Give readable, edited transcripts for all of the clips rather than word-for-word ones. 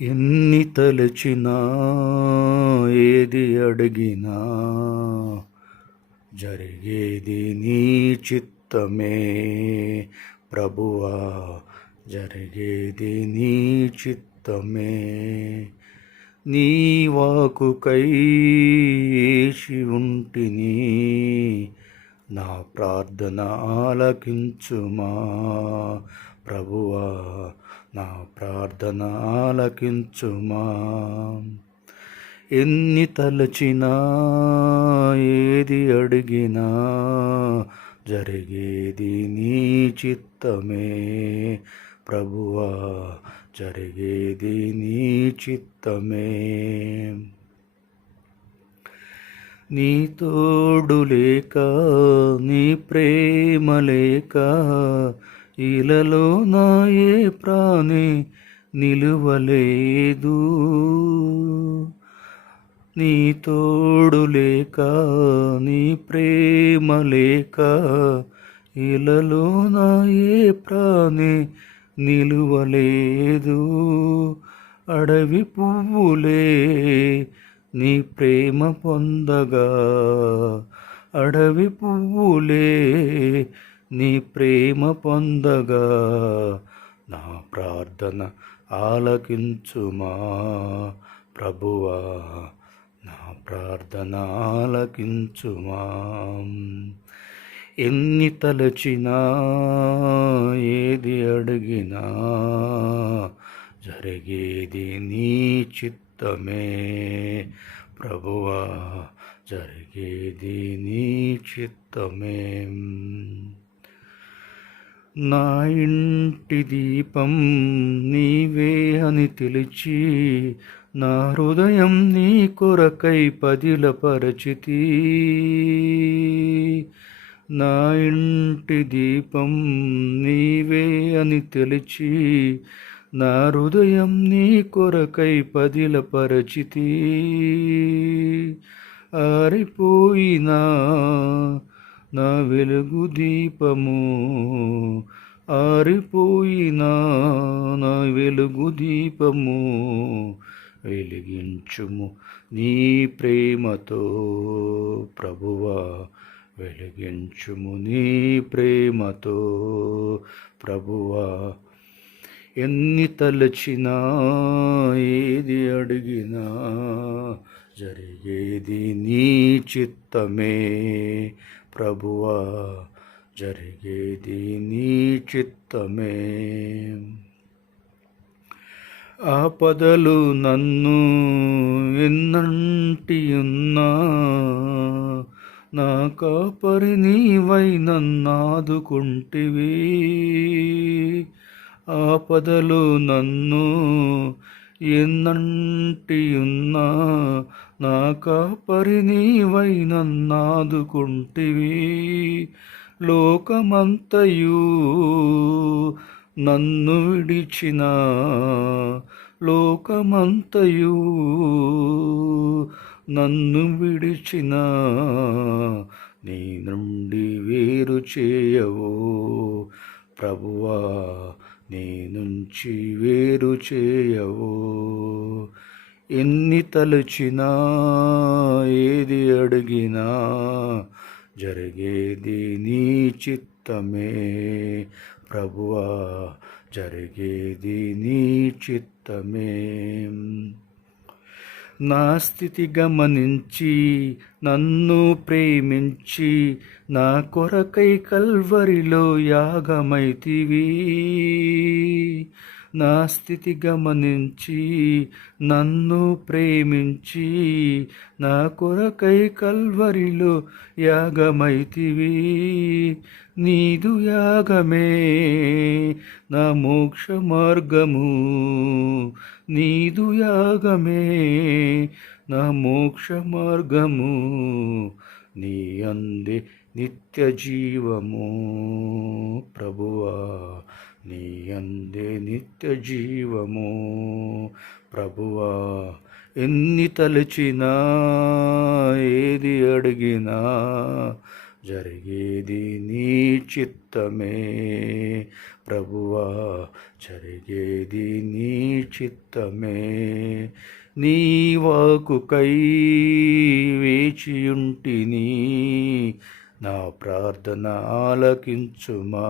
ఎన్ని తలచినా ఏది అడిగినా జరిగేది నీ చిత్తమే ప్రభువా, జరిగేది నీ చిత్తమే. నీ వాకుకై ఏసి ఉంటిని, నా ప్రార్థన ఆలకించుమా ప్రభువా, నా ప్రార్థన ఆలకించుమా. ఎన్ని తలచినా ఏది అడిగినా జరిగేది నీ చిత్తమే ప్రభువా, జరిగేది నీ చిత్తమే. నీ తోడు లేక, నీ ప్రేమ లేక ఇలలో నా ఏ ప్రాణి నిలువలేదు. నీ తోడు లేక, నీ ప్రేమ లేక ఇలలో నా ఏ ప్రాణి నిలువలేదు. అడవి పువ్వులే నీ ప్రేమ పొందగా, అడవి పువ్వులే నీ ప్రేమ పొందగా, నా ప్రార్థన ఆలకించుమా ప్రభువా, నా ప్రార్థన ఆలకించుమా. ఎన్ని తలచినా ఏది అడిగినా జరిగేది నీ చిత్తమే ప్రభువా, జరిగేది నీ చిత్తమే. నా ఇంటి దీపం నీవే అని తెలిచి, నా హృదయం నీ కొరకై పదిలపరచితి. నా ఇంటి దీపం నీవే అని తెలిచి, నా హృదయం నీ కొరకై పదిలపరచితి. ఆరిపోయినా నా వెలుగు దీపము, ఆరిపోయినా నా వెలుగు దీపము వెలిగించుము నీ ప్రేమతో ప్రభువా, వెలిగించుము నీ ప్రేమతో ప్రభువా. ఎన్ని తలచినా ఏది అడిగినా జరిగేది నీ చిత్తమే ప్రభువా, జరిగేది నీ చిత్తమే. ఆపదలు నన్ను ఎన్నంటియున్నా, నా కాపరి నీవై నన్నాదుకుంటివి. ఆపదలు నన్ను ఎన్నంటియున్నా, నా కాపరి నీవై నన్నాదుకుంటివి. లోకమంతయు నన్ను విడిచిన, లోకమంతయు నన్ను విడిచిన, నీ నుండి వేరు చేయవు ప్రభువా, నీ నుంచి వేరు చేయవు. ఎన్ని తలచినా ఏది అడిగినా జరిగేది నీ చిత్తమే ప్రభువా, జరిగేది నీ చిత్తమే. నా స్థితి గమనించి నన్ను ప్రేమించి, నా కొరకై కల్వరిలో యాగమైతివి. నా స్థితి గమనించి నన్ను ప్రేమించి, నా కొరకై కల్వరిలో యాగమైతివి. నీదు యాగమే నా మోక్ష మార్గము, నీదు యాగమే నా మోక్ష మార్గము. నీ అందే నిత్య జీవము ప్రభువా, నీ అందే నిత్య జీవము ప్రభువా. ఎన్ని తలచినా ఏది అడిగినా జరిగేది నీ చిత్తమే ప్రభువా, జరిగేది నీ చిత్తమే. నీ వాక్కుకై వేచియుంటిని, నా ప్రార్థన ఆలకించుమా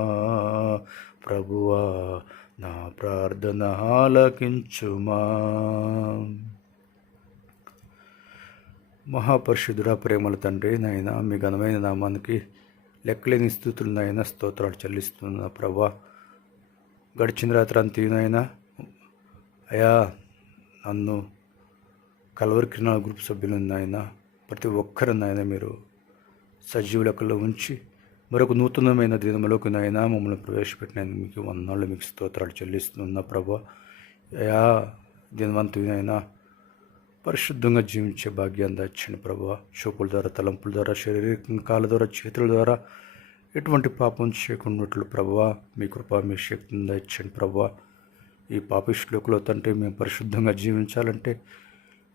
ప్రభువా, నా ప్రార్థన ఆలకించుమా. మహాపరిశుద్ధుడా, ప్రేమల తండ్రి నాయన, మీ ఘనమైన నామానికి లెక్కలేని స్థుతులు నాయన, స్తోత్రాలు చెల్లిస్తున్నా ప్రభా. గడిచిన రాత్రి అంతేనాయన అయా, నన్ను కల్వరి కిరణాల గ్రూప్ సభ్యులను నాయన, ప్రతి ఒక్కరు నాయన మీరు సజీవ లెక్కల్లో ఉంచి మరొక నూతనమైన దినములోకి నాయన మమ్మల్ని ప్రవేశపెట్టినందుకు మీకు వందనాలు, మీకు స్తోత్రాలు చెల్లిస్తున్నా ప్రభా. అయా, దినవంతునైనా పరిశుద్ధంగా జీవించే భాగ్యాన్ని దాచండి ప్రభా. చూపుల ద్వారా, తలంపుల ద్వారా, శారీరక కాళ్ళ ద్వారా, చేతుల ద్వారా ఎటువంటి పాపం చేయకున్నట్లు ప్రభా మీ కృప, మీ శక్తిని దాచండి ప్రభా. ఈ పాపిష్లోకులో తండ్రి మేము పరిశుద్ధంగా జీవించాలంటే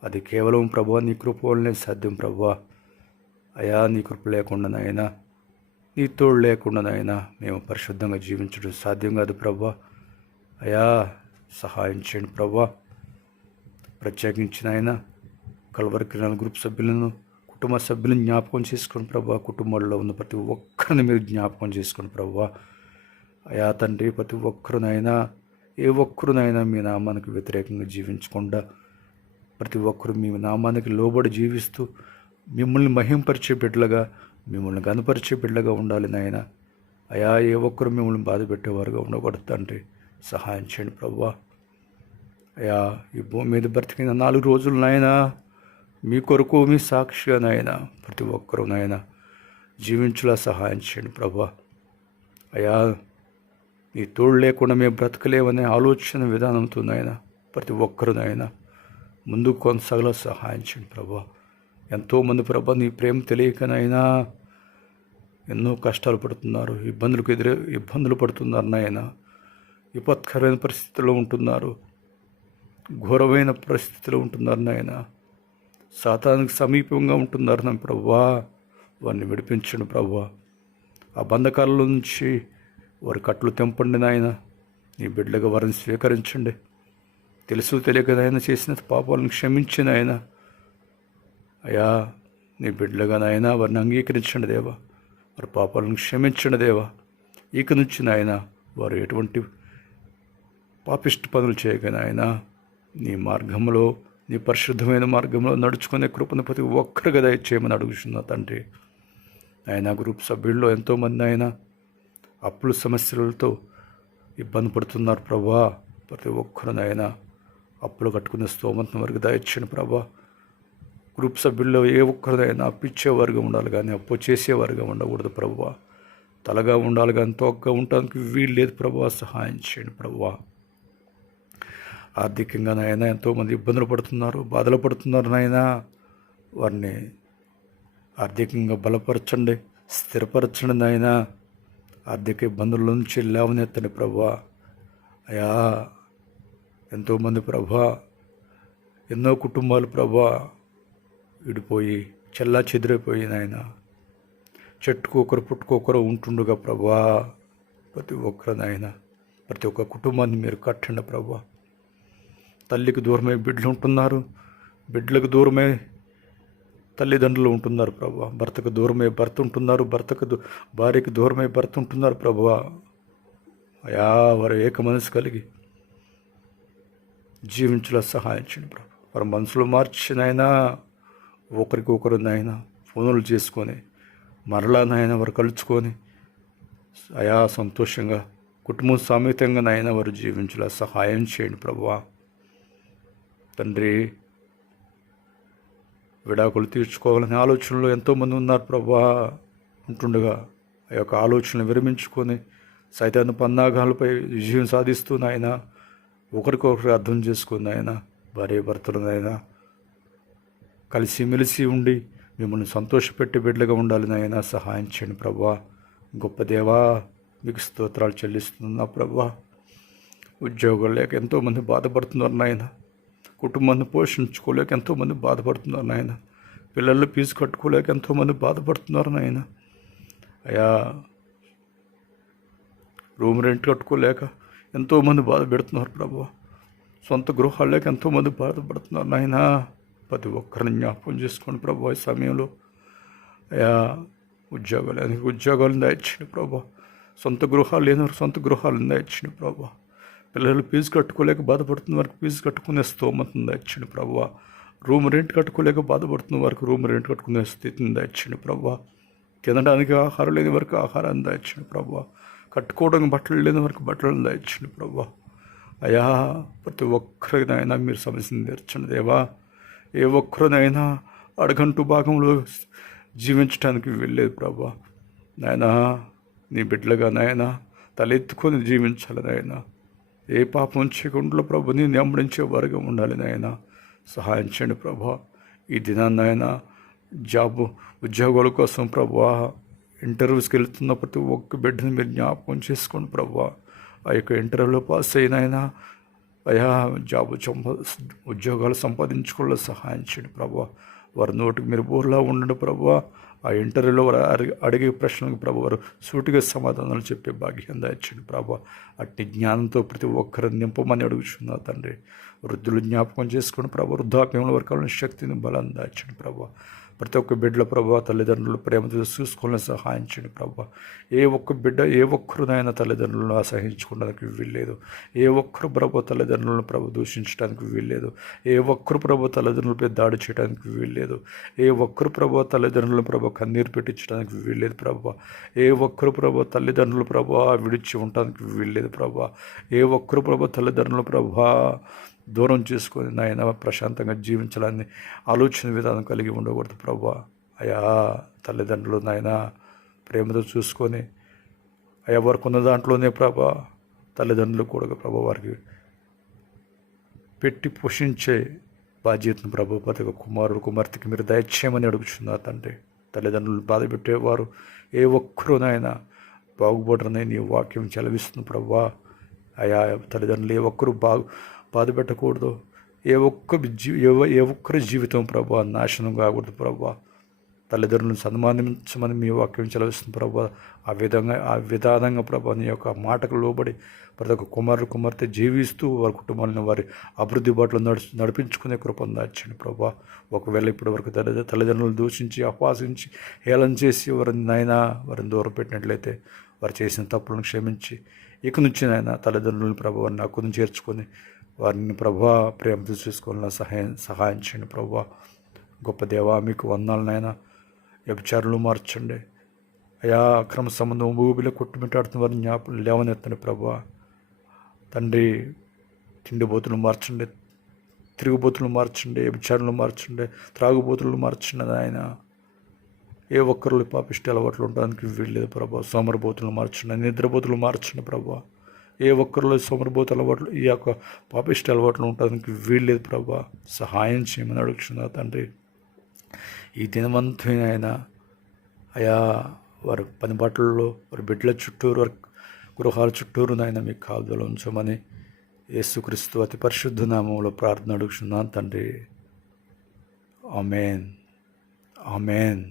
అది కేవలం ప్రభా నీ కృప వల్లనే సాధ్యం ప్రభా. అయా, నీ కృప లేకుండానైనా, నీ తోడు లేకుండానైనా మేము పరిశుద్ధంగా జీవించడం సాధ్యం కాదు ప్రభా. అయా, సహాయం చేయండి ప్రభా. ప్రత్యేకించిన ఆయన కల్వరి కిరణాల గ్రూప్ సభ్యులను, కుటుంబ సభ్యులను జ్ఞాపకం చేసుకోండి ప్రభా. కుటుంబంలో ఉన్న ప్రతి ఒక్కరిని మీరు జ్ఞాపకం చేసుకోండి ప్రభా. అయా తండ్రి, ప్రతి ఒక్కరునైనా, ఏ ఒక్కరునైనా మీ నామానికి వ్యతిరేకంగా జీవించకుండా ప్రతి ఒక్కరు మీ నామానికి లోబడి జీవిస్తూ మిమ్మల్ని మహింపరిచే బిడ్డలుగా, మిమ్మల్ని గనపరిచే బిడ్డలుగా ఉండాలి నాయన. అయా, ఏ ఒక్కరు మిమ్మల్ని బాధ పెట్టేవారుగా ఉండకూడదు తండ్రి, సహాయం చేయండి ప్రభా. అయా, ఈ భూమి మీద బ్రతికిన 4 రోజులు నాయన మీ కొరకు, మీ సాక్షిగా నాయన ప్రతి ఒక్కరూ నాయన జీవించులా సహాయం చేయండి ప్రభా. అయా, నీ తోడు లేకుండా మేము బ్రతకలేమనే ఆలోచన విధానంతో నాయన ప్రతి ఒక్కరూ నాయన ముందుకు కొనసాగలా సహాయం చేయండి ప్రభా. ఎంతోమంది ప్రభా నీ ప్రేమ తెలియకనైనా ఎన్నో కష్టాలు పడుతున్నారు, ఇబ్బందులు పడుతున్నారు నాయన. విపత్కరమైన పరిస్థితుల్లో ఉంటున్నారు, ఘోరమైన పరిస్థితిలో ఉంటున్నారు నాయన. సాతానికి సమీపంగా ఉంటున్నారు నా ప్రభువా. వారిని విడిపించండి ప్రభువా. ఆ బంధకాల నుంచి వారి కట్లు తెంపండి నాయన. నీ బిడ్డలుగా వారిని స్వీకరించండి. తెలుసు తెలియక నాయన చేసిన పాపాలను క్షమించి నాయన. అయా, నీ బిడ్డలుగా నాయన వారిని అంగీకరించండి దేవా. వారి పాపాలను క్షమించండి దేవా. ఇక నుంచి నాయన వారు ఎటువంటి పాపిష్టి పనులు చేయక నాయన నీ మార్గంలో, నీ పరిశుద్ధమైన మార్గంలో నడుచుకునే కృపను ప్రతి ఒక్కరిగా దయచేయమని అడుగుతున్నా తండ్రి. ఆయన గ్రూప్ సభ్యుల్లో ఎంతోమంది ఆయన అప్పుల సమస్యలతో ఇబ్బంది పడుతున్నారు ప్రభా. ప్రతి ఒక్కరినైనా అప్పులు కట్టుకునే స్తోమతను వరకు దయచేయండి ప్రభా. గ్రూప్ సభ్యుల్లో ఏ ఒక్కరినైనా అప్పిచ్చేవారుగా ఉండాలి కానీ అప్పు చేసేవారుగా ఉండకూడదు ప్రభా. తలగా ఉండాలి కానీ తోకగా ఉండడానికి వీలు లేదు ప్రభా. సహాయం చేయండి ప్రభా. ఆర్థికంగా నాయన ఎంతోమంది ఇబ్బందులు పడుతున్నారు, బాధలు పడుతున్నారు నాయన. వారిని ఆర్థికంగా బలపరచండి, స్థిరపరచండి నాయన. ఆర్థిక ఇబ్బందుల నుంచి లేవనెత్తండి ప్రభా. అయా, ఎంతోమంది ప్రభా, ఎన్నో కుటుంబాలు ప్రభా విడిపోయి చెల్లా చెదిరైపోయి నాయన చెట్టుకొకరు పుట్టుకొకరు ఉంటుండగా ప్రభా. ప్రతి ఒక్కరు నాయన, ప్రతి ఒక్క కుటుంబాన్ని మీరు కట్టండి ప్రభా. తల్లికి దూరమై బిడ్డలు ఉంటున్నారు, బిడ్డలకు దూరమై తల్లిదండ్రులు ఉంటున్నారు ప్రభా. భర్తకు దూరమై భర్త ఉంటున్నారు, భార్యకి దూరమై భర్త ఉంటున్నారు ప్రభా. అయా, వారు ఏక మనసు కలిగి జీవించలా సహాయం చేయండి ప్రభా. వారి మనసులో మార్చినైనా ఒకరికొకరు నాయన ఫోన్లు చేసుకొని మరలా నాయన వారు కలుసుకొని అయా సంతోషంగా కుటుంబం సమేతంగా నాయన వారు జీవించలా సహాయం చేయండి ప్రభా. తండ్రి, విడాకులు తీర్చుకోవాలనే ఆలోచనలో ఎంతోమంది ఉన్నారు ప్రభా. ఉంటుండగా ఆ యొక్క ఆలోచనలు విరమించుకొని సైతాను పన్నాగాలపై విజయం సాధిస్తూ నాయన ఒకరికొకరు అర్థం చేసుకుని ఆయన భార్య భర్తలనైనా కలిసిమెలిసి ఉండి మిమ్మల్ని సంతోషపెట్టి బిడ్డలుగా ఉండాలి నాయన. సహాయం చేయండి ప్రభా. గొప్ప దేవా, మీకు స్తోత్రాలు చెల్లిస్తున్నా ప్రభా. ఉద్యోగాలు లేక ఎంతోమంది బాధపడుతున్నారు నాయన. కుటుంబాన్ని పోషించుకోలేక ఎంతోమంది బాధపడుతున్నారు నాయన. పిల్లలు ఫీజు కట్టుకోలేక ఎంతోమంది బాధపడుతున్నారు నాయన. అయా రూమ్ రెంట్ కట్టుకోలేక ఎంతోమంది బాధ పెడుతున్నారు ప్రభు. సొంత గృహాలు లేక ఎంతోమంది బాధపడుతున్నారు నాయన. ప్రతి ఒక్కరిని జ్ఞాపకం చేసుకోండి ప్రభు. ఈ సమయంలో అయా ఉద్యోగాలు దయచండి ప్రభు. సొంత గృహాలు లేనివారు సొంత గృహాలు దయచండి ప్రభు. పిల్లలు ఫీజు కట్టుకోలేక బాధపడుతున్న వారికి ఫీజు కట్టుకునే స్తోమతను దయచండి ప్రభు. రూమ్ రెంట్ కట్టుకోలేక బాధపడుతున్న వారికి రూమ్ రెంట్ కట్టుకునే స్థితిని దయచండి ప్రభు. తినడానికి ఆహారం లేని వరకు ఆహారాన్ని దయచండి ప్రభు. కట్టుకోవడానికి బట్టలు లేని వరకు బట్టలను దయచండి ప్రభు. అయా ప్రతి ఒక్కరినైనా మీరు సమస్యను తీర్చండి దేవా. ఏ ఒక్కరినైనా అడగంటూ భాగంలో జీవించడానికి వెళ్ళలేదు ప్రభా. నాయనా నీ బిడ్డలుగా నాయనా తలెత్తుకొని జీవించాలి నాయనా. ఏ పాపం చేయకుండా ప్రభు నేను వెంబడించే వారుగా ఉండాలి నాయనా. సహాయం చేయండి ప్రభా. ఈ దినాన్ని నాయనా ఉద్యోగాల కోసం ప్రభా ఇంటర్వ్యూస్కి వెళ్తున్న ప్రతి ఒక్క బిడ్డని మీరు జ్ఞాపకం చేసుకోండి ప్రభా. ఆ యొక్క ఇంటర్వ్యూలో పాస్ అయినైనా అయా ఉద్యోగాలు సంపాదించుకోవడంలో సహాయం చేయండి ప్రభా. వారి నోటికి మీరు బోర్లా ఉండండి ప్రభా. ఆ ఇంటర్వ్యూలో వారు అడిగే ప్రశ్నలకు ప్రభు వారు సూటిగా సమాధానాలు చెప్పే భాగ్యం దయచండి ప్రభా. అట్టి జ్ఞానంతో ప్రతి ఒక్కరిని నింపమని అడుగుచున్నా తండ్రి. వృద్ధులు జ్ఞాపకం చేసుకుని ప్రభు. వృద్ధాప్యంలో వరకు శక్తిని బలం దాచండి ప్రభా. ప్రతి ఒక్క బిడ్డల ప్రభావ తల్లిదండ్రులు ప్రేమతో చూసుకోవాలని సహాయం చేయండి ప్రభావ. ఏ ఒక్క బిడ్డ ఏ ఒక్కరునైనా తల్లిదండ్రులను అసహించుకోవడానికి వీల్లేదు. ఏ ఒక్కరు ప్రభు తల్లిదండ్రులను ప్రభు దూషించడానికి వీల్లేదు. ఏ ఒక్కరు ప్రభు తల్లిదండ్రులపై దాడి చేయడానికి వీల్లేదు. ఏ ఒక్కరు ప్రభు తల్లిదండ్రులను ప్రభు కన్నీరు పెట్టించడానికి వీల్లేదు ప్రభు. ఏ ఒక్కరు ప్రభు తల్లిదండ్రులు ప్రభు విడిచి ఉండడానికి వీల్లేదు ప్రభు. ఏ ఒక్కరు ప్రభు తల్లిదండ్రులు ప్రభు దూరం చేసుకొని నాయన ప్రశాంతంగా జీవించాలని ఆలోచన విధానం కలిగి ఉండకూడదు ప్రభా. అయా తల్లిదండ్రులు నాయన ప్రేమతో చూసుకొని అయా వారికి ఉన్న దాంట్లోనే ప్రభా తల్లిదండ్రులు కూడా ప్రభా వారికి పెట్టి పోషించే బాధ్యతను ప్రభు ప్రతి ఒక్క కుమారుడు కుమార్తెకి మీరు దయచేయమని అడుగుతున్నారు తండ్రి. తల్లిదండ్రులు బాధ పెట్టేవారు ఏ ఒక్కరునైనా బాగుపడరని నీ వాక్యం చెలవిస్తుంది ప్రభా. అయా తల్లిదండ్రులు ఏ ఒక్కరు బాధ పెట్టకూడదు. ఏ ఒక్కరి జీవితం ప్రభా నాశనం కాకూడదు ప్రభా. తల్లిదండ్రులను సన్మానించమని మీ వాక్యం చెలవిస్తుంది ప్రభా. ఆ విధానంగా ప్రభా నీ యొక్క మాటకు లోబడి ప్రతి ఒక్క కుమార్తె జీవిస్తూ వారి కుటుంబాలను వారి అభివృద్ధి బాటలో నడిపించుకునే కృపను దాచండి ప్రభా. ఒకవేళ ఇప్పటి వరకు తల్లిదండ్రులను దూషించి అపహాసించి హేళన చేసి వారిని దూరం పెట్టినట్లయితే వారు చేసిన తప్పులను క్షమించి ఇక నుంచి నాయన తల్లిదండ్రులను ప్రభా వారిని హక్కును చేర్చుకొని వారిని ప్రభా ప్రేమతో చూసుకోవాలని సహాయం చేయండి ప్రభా. గొప్ప దేవా మీకు వందనాలనైనా. వ్యభిచారులు మార్చండి అయా. అక్రమ సంబంధం ఊబిలో కొట్టుమిట్టాడుతున్న వారిని జ్ఞాపకం లేవనెత్తండి ప్రభా. తండ్రి తిండిబోతులు మార్చండి, తిరుగుబోతులు మార్చండి, వ్యభిచారులు మార్చండి, త్రాగుబోతులు మార్చండి ఆయన. ఏ ఒక్కరు పాపిష్టి అలవాట్లు ఉండడానికి వీల్లేదు ప్రభా. సోమరబోతులు మార్చండి, నిద్రబోతులు మార్చండి ప్రభా. ఏ ఒక్కరిలో సోమరబోతు అలవాట్లు ఈ యొక్క పాపిష్టి అలవాట్లు ఉండడానికి వీల్లేదు ప్రభా. సహాయం చేయమని అడుగుతున్నా తండ్రి. ఈ దినవంతమైన అయా వారి పని బాటల్లో వారి బిడ్డల చుట్టూరు వారి గృహాల చుట్టూరు నాయన మీకు కాపుదల ఉంచమని యేసుక్రీస్తు అతి పరిశుద్ధ నామంలో ప్రార్థన అడుగుతున్నాను తండ్రి. ఆమేన్, ఆమేన్.